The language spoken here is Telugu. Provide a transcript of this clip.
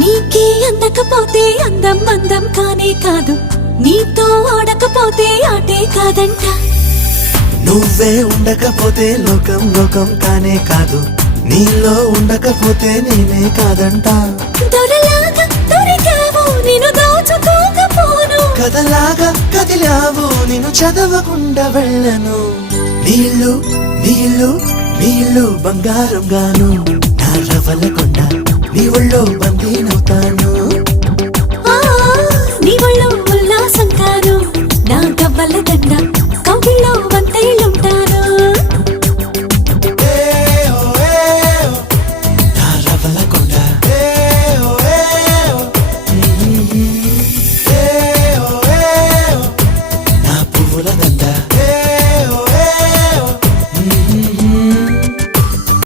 నీకే అందకపోతే అందం అందం కానే కాదు, నీతో ఆడకపోతే ఆటే కాదంట. నువ్వే ఉండకపోతే లోకం లోకం కానే కాదు, నీలో ఉండకపోతే నేనే కాదంట. దొరలాగా దొరికావు నిన్ను దోచుకోకపోను, కథలాగా కదిలావు నిన్ను చదవకుండా వెళ్ళను. నీళ్ళు నీళ్ళు నీళ్ళు బంగారం గాను, నా రవలకొండ నీ ఒళ్ళో బందీనవుతాను. నీ ఒళ్ళో ఉల్లాసం కాను, నా గవ్వల దండ